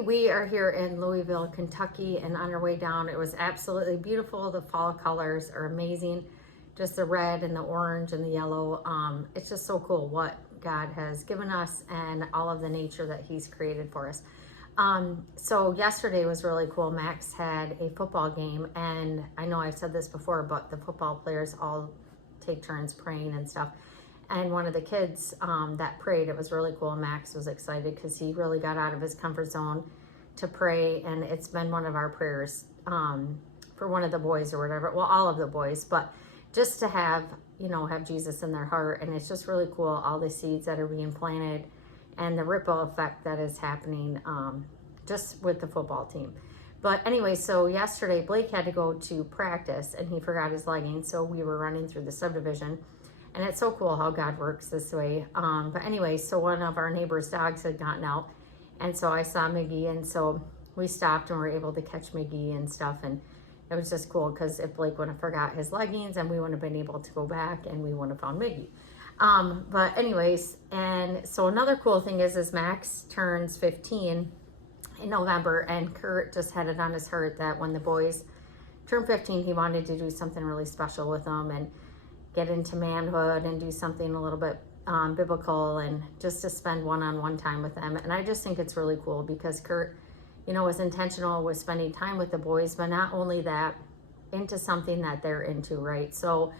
everybody. We are here in Louisville, Kentucky, and on our way down, it was absolutely beautiful. The fall colors are amazing. Just the red and the orange and the yellow. It's just so cool what God has given us and all of the nature that He's created for us. So yesterday was really cool. Max had a football game, and I know I've said this before, but the football players all take turns praying and stuff. And one of the kids that prayed, it was really cool. Max was excited because he really got out of his comfort zone to pray. And it's been one of our prayers for one of the boys or whatever. Well, all of the boys, but just to have, have Jesus in their heart. And it's just really cool, all the seeds that are being planted and the ripple effect that is happening just with the football team. But anyway, so yesterday Blake had to go to practice and he forgot his leggings. So we were running through the subdivision. And it's so cool how God works this way. But anyway, so one of our neighbor's dogs had gotten out. And so I saw Miggy. And so we stopped and were able to catch Miggy and stuff. And it was just cool because if Blake wouldn't have forgot his leggings, and we wouldn't have been able to go back and we wouldn't have found Miggy. But anyways, and so another cool thing is Max turns 15 in November. And Kurt just had it on his heart that when the boys turned 15, he wanted to do something really special with them. And get into manhood and do something a little bit biblical and just to spend one-on-one time with them. And I just think it's really cool because Kurt, was intentional with spending time with the boys, but not only that, into something that they're into, right? So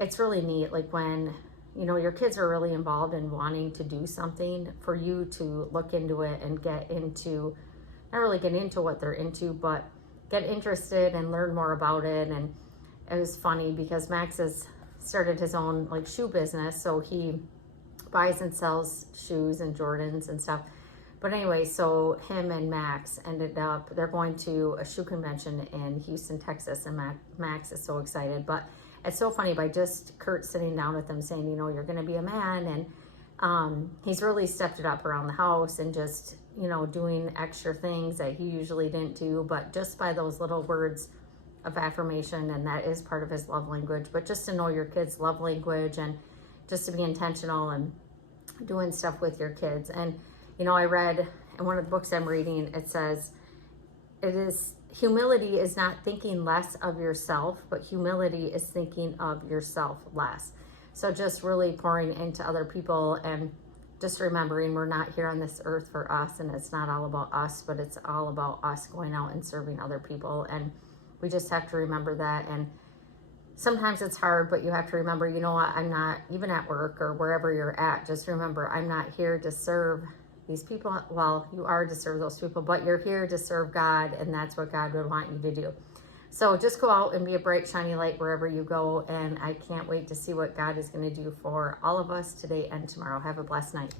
it's really neat, like when, your kids are really involved in wanting to do something, for you to look into it and get into, not really get into what they're into, but get interested and learn more about it. And it was funny because Max is started his own shoe business, so he buys and sells shoes and Jordans and stuff. But anyway, so him and Max ended up, they're going to a shoe convention in Houston, Texas, and Max is so excited. But it's so funny by just Kurt sitting down with them saying, you're going to be a man, and he's really stepped it up around the house and just doing extra things that he usually didn't do, but just by those little words of affirmation, and that is part of his love language. But just to know your kids' love language and just to be intentional and doing stuff with your kids. And I read in one of the books I'm reading, it says humility is not thinking less of yourself, but humility is thinking of yourself less. So just really pouring into other people and just remembering we're not here on this earth for us, and it's not all about us, but it's all about us going out and serving other people. And we just have to remember that. And sometimes it's hard, but you have to remember, I'm not, even at work or wherever you're at, just remember, I'm not here to serve these people. Well, you are to serve those people, but you're here to serve God, and that's what God would want you to do. So just go out and be a bright, shiny light wherever you go. And I can't wait to see what God is going to do for all of us today and tomorrow. Have a blessed night.